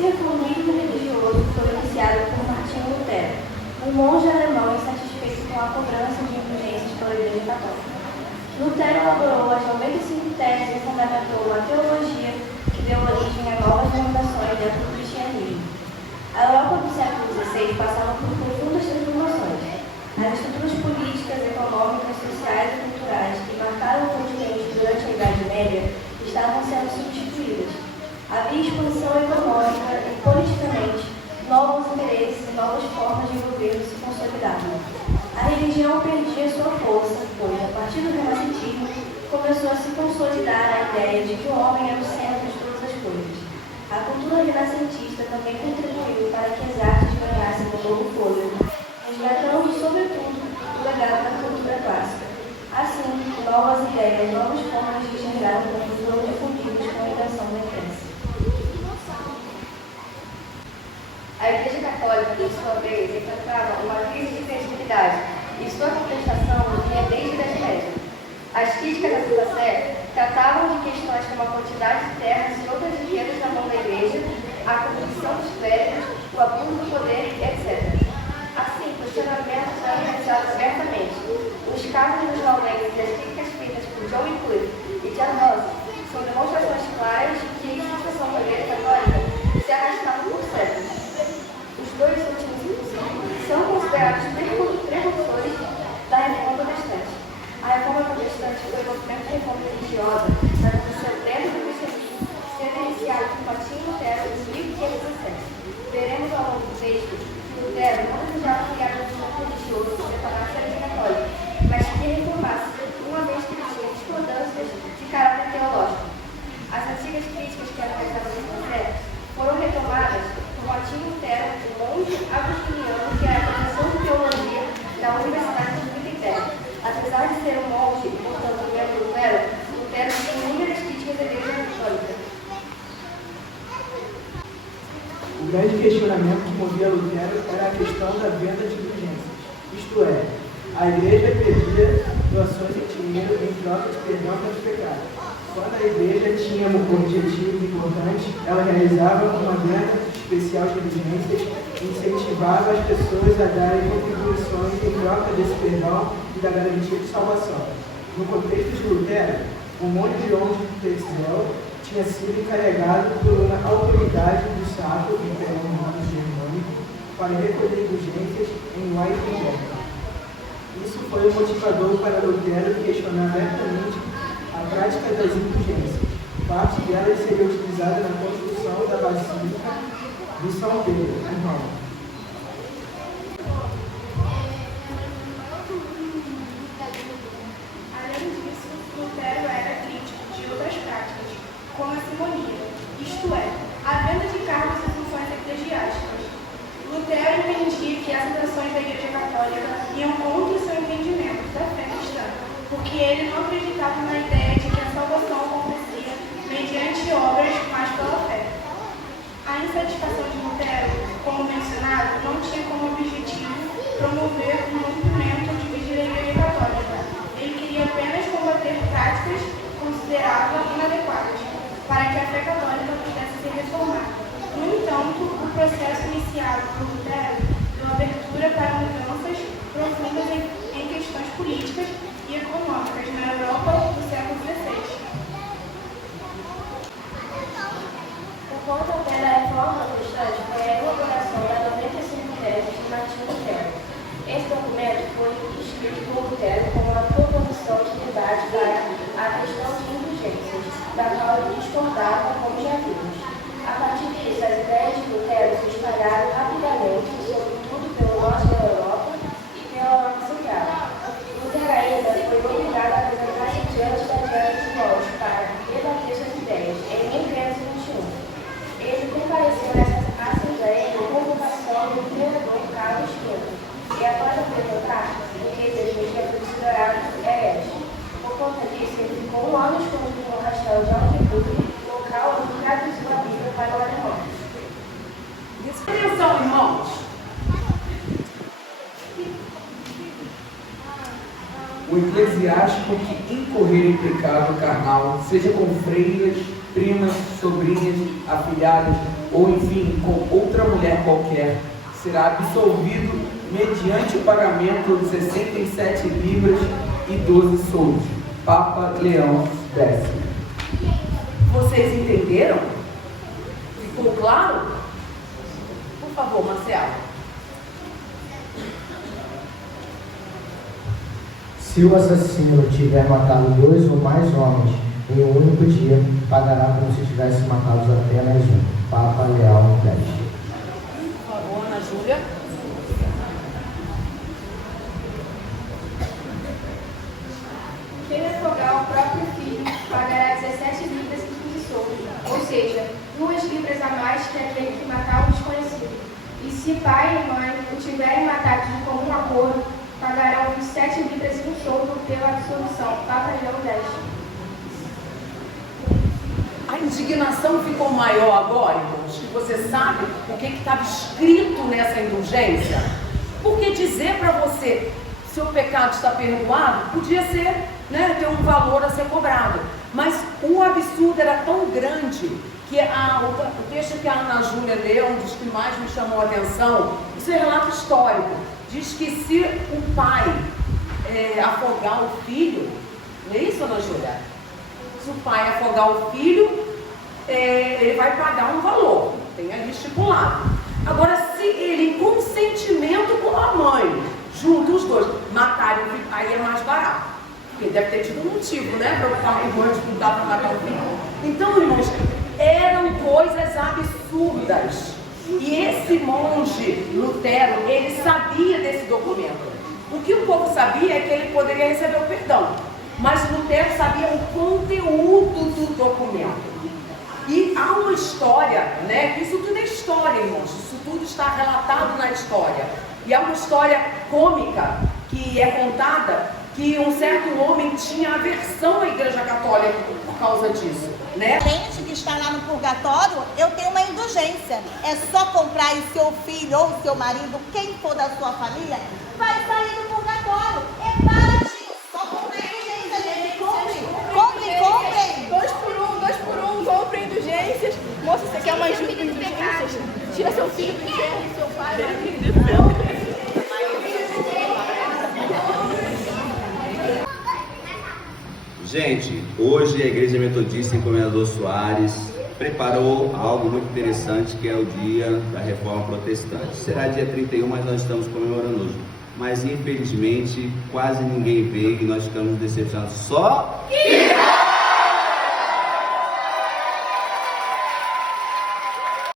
reformismo religioso foi iniciado por Martinho Lutero, um monge alemão insatisfeito com a cobrança de indulgências pela Igreja Católica. Lutero elaborou as 95 teses e fundamentou uma teologia que deu origem a novas denominações dentro do cristianismo. A Europa do século XVI passava por profundas transformações. As estruturas políticas, econômicas, sociais e culturais que marcaram o continente durante a Idade Média estavam sendo substituídas. Havia expansão econômica e, politicamente, novos interesses e novas formas de governo se consolidavam. A religião perdia sua força, pois, a partir do renascentismo, começou a se consolidar a ideia de que o homem era o centro de todas as coisas. A cultura renascentista também contribuiu para que as artes ganhassem um novo fôlego, resgatando, sobretudo, o legado da cultura clássica. Assim, novas ideias, novas formas de enxergar o mundo foram difundidas com a invenção da imprensa. A Igreja Católica, por sua vez, enfrentava uma crise de credibilidade e sua contestação vinha desde a Idade Média. As críticas à Santa Sé tratavam de questões como a quantidade de terras e outras riquezas na mão da Igreja, a corrupção dos clérigos, o abuso do poder, etc. Assim, questionamentos eram realizados abertamente. Os casos dos Valdenses e as críticas feitas por John Wycliffe e John Huss são demonstrações claras de que a instituição da Igreja Católica se arrastava por séculos. Os dois últimos são considerados precursores da Reforma Protestante. A Reforma Protestante foi um movimento de reforma religiosa que aconteceu dentro do cristianismo, sendo iniciado por Martinho Lutero em 1517. Veremos ao longo do texto que Lutero não desejava criar um movimento religioso que separasse a Igreja Católica, mas que reformasse, uma vez que tinha discordâncias de caráter teológico. As antigas críticas que eram feitas nesse processo foram retomadas por Martinho Lutero, um monge agostiniano que era professor de teologia da Universidade de Wittenberg. Apesar de ser um monge e, portanto, membro do Lutero, Lutero tinha inúmeras críticas à Igreja Católica. O grande questionamento que movia Lutero era a questão da venda de indulgências, isto é, a Igreja pedia doações em dinheiro em troca de perdão pelos pecados. Quando a Igreja tinha um objetivo importante, ela realizava uma venda especial de indulgências e incentivava as pessoas a darem contribuições em troca desse perdão e da garantia de salvação. No contexto de Lutero, o monge João de Tetzel tinha sido encarregado por uma autoridade do Sacro Império Romano Germânico para recolher indulgências em Wittenberg. Isso foi o motivador para Lutero questionar abertamente a prática das indulgências. Parte delas seria utilizada na construção da Basílica de São Pedro, em Roma. Além disso, Lutero era crítico de outras práticas, como a simonia, isto é, a venda de cargos e funções eclesiásticas. Lutero entendia que essas ações da Igreja Católica iam contra o seu entendimento da fé cristã, porque ele não acreditava na ideia de que a salvação acontecia mediante obras, mas pela fé. A insatisfação de Lutero, como mencionado, não tinha como objetivo promover um rompimento de vigília da Igreja Católica. Ele queria apenas combater práticas consideradas inadequadas, para que a fé católica pudesse ser reformada. No entanto, o processo iniciado por Lutero deu abertura para mudanças profundas em questões políticas e econômicas na Europa do século XVI. O pontapé da Reforma Protestante foi a elaboração das 95 teses de Martinho Lutero. Esse documento foi escrito por Lutero como uma proposição de debate para a questão de indulgências, da qual ele discordava, como já vimos. A partir disso, as ideias de Lutero se espalharam rapidamente, sobretudo pelo norte da Europa e pela Europa Central. Lutero ainda foi obrigado a apresentar-se diante da Diana de Worms para debater suas ideias em 1521. Ele compareceu nessa assembleia em convocação do imperador Carlos V, e após apresentar o que ele tinha considerado herege. Por conta disso, ele ficou um ano escondido no castelo de Altenburg, local onde traduziu a Bíblia para o alemão. Atenção, irmãos! O eclesiástico que incorrer em pecado carnal, seja com freiras, primas, sobrinhas, afilhadas ou enfim com outra mulher qualquer, será absolvido mediante o pagamento de 67 libras e 12 soldos. Papa Leão X. Vocês entenderam? Ficou claro? Por favor, Marcelo. Se o assassino tiver matado 2 ou mais homens em um único dia, pagará como se tivesse matado apenas um. Papa Leão X. Por favor, Ana Júlia. Quem afogar o próprio filho pagará 17 libras e 15 soldos, ou seja, 2 libras a mais que aquele que matar um desconhecido. E se pai e mãe o tiverem matado de comum acordo, pagarão 27 libras e 1 soldo pela absolução. Papa Leão X. A indignação ficou maior agora, irmãos, que você sabe o que estava escrito nessa indulgência? Porque dizer para você seu pecado está perdoado podia ser, né, ter um valor a ser cobrado. Mas o absurdo era tão grande que o texto que a Ana Júlia leu, um dos que mais me chamou a atenção, isso é relato histórico. Diz que se o pai afogar o filho, não é isso, Ana Júlia? Se o pai afogar o filho, ele vai pagar um valor, tem ali estipulado. Agora, se ele, em consentimento com a mãe, junto os dois, matarem o filho, aí é mais barato. Porque deve ter tido um motivo, né, para o pai e mãe disputar para matar o filho. Então, irmãos, eram coisas absurdas. E esse monge Lutero, ele sabia desse documento. O que o povo sabia é que ele poderia receber o perdão. Mas Lutero sabia o conteúdo do documento. E há uma história, né? Isso tudo é história, irmãos. Isso tudo está relatado na história. E há uma história cômica que é contada que um certo homem tinha aversão à Igreja Católica por causa disso, né? Gente que está lá no purgatório, eu tenho uma indulgência. É só comprar e seu filho ou seu marido, quem for da sua família, vai sair do purgatório. É baratinho. Só comprar indulgência, gente. Comprem. 2 por 1, comprem indulgências. Moça, você quer uma ajuda de indulgências? Tira seu filho do inferno, seu pai. Gente, hoje a Igreja Metodista em Comendador Soares preparou algo muito interessante, que é o dia da Reforma Protestante. Será dia 31, mas nós estamos comemorando hoje. Mas infelizmente quase ninguém veio e nós ficamos decepcionados. Só